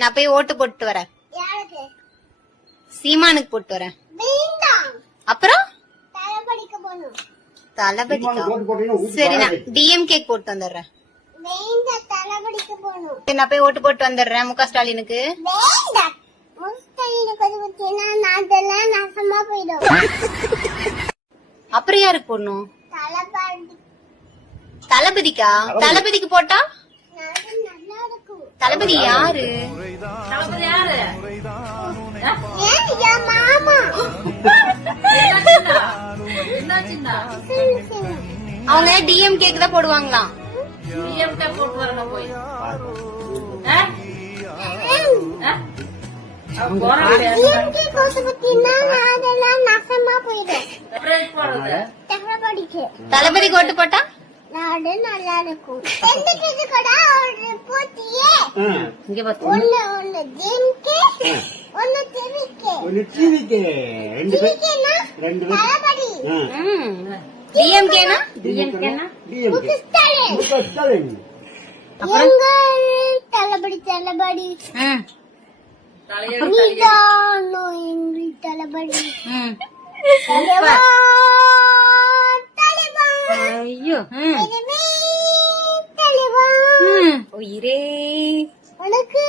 நான் போய் ஓட்டு போட்டு வரேன். சீமானுக்கு போட்டு வரேன். அப்புறம் தளபதிக்கா? சரி, நான் டிஎம்கே போட்டு வந்துடுறேன். நான் போய் ஓட்டு போட்டு வந்துடுறேன் முக ஸ்டாலினுக்கு. அப்புறம் யாருக்கு போடணும்? தளபதிக்கா? தளபதிக்கு போட்டா தளபதி யாரு? அவங்க டிஎம்கேக்கு தான் போடுவாங்களாம். தளபதி கோட்டு போட்டா நாடு நல்லா இருக்கும். தளபதி தளபதி தளபதி. ஐயோ உயிரே உனக்கு